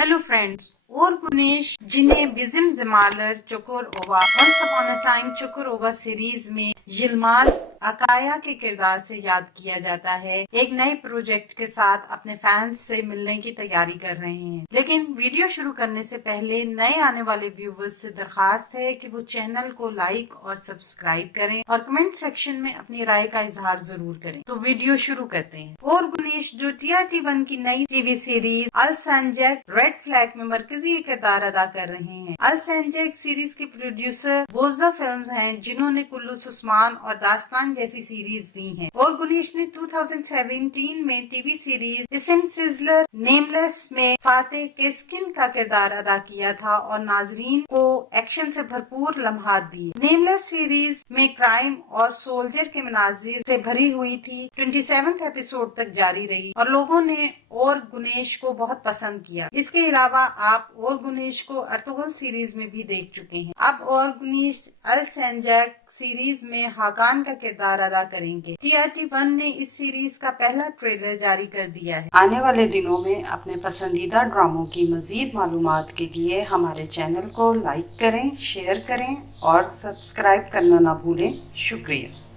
Hello friends, और Guinness जिन्हें बिजिम जमालर चुकुर-ओवा once upon a time चुकुर-ओवा series में यिल्माज अकाया के किरदार से याद किया जाता है, एक नए प्रोजेक्ट के साथ अपने फैंस से मिलने की तैयारी कर रहे हैं। लेकिन वीडियो शुरू करने से पहले नए आने वाले व्यूवर्स से दरखास्त है कि वो चैनल को लाइक और सब्सक्राइब करें और कमेंट सेक्शन में अपनी राय का इजहार जरूर करें। तो वीडियो शुरू करते हैं। और गुनेश जो TRT1 की नई टीवी सीरीज अल सैंजैक रेड फ्लैग में मरकजी किरदार अदा कर रहे हैं। अल सैंजैक सीरीज के प्रोड्यूसर बोज़ा फिल्म्स हैं, जिन्होंने कुल्लूस उस्मान और दास्तान जैसी सीरीज दी हैं। और गुनेश ने 2017 में टीवी सीरीज इस्म सिजलर नेमलेस में फातेह केस्किन का किरदार अदा किया था और नाजरीन को एक्शन से भरपूर लम्हात दिए। नेमलेस सीरीज में क्राइम और सोल्जर के मनाजिर से भरी हुई थी। 27th एपिसोड तक जारी रही और लोगों ने और गुनेश को बहुत पसंद किया। इसके अलावा आप और गुनेश को अर्तुगरुल सीरीज में भी देख चुके हैं। अब और गुनेश अल सैंजैक सीरीज में हाकान का किरदार अदा करेंगे। TRT1 ने इस सीरीज का पहला ट्रेलर जारी कर दिया है। आने वाले दिनों में अपने पसंदीदा ड्रामों की मजीद मालूमात के लिए हमारे चैनल को लाइक करें, शेयर करें और सब्सक्राइब करना ना भूलें। शुक्रिया।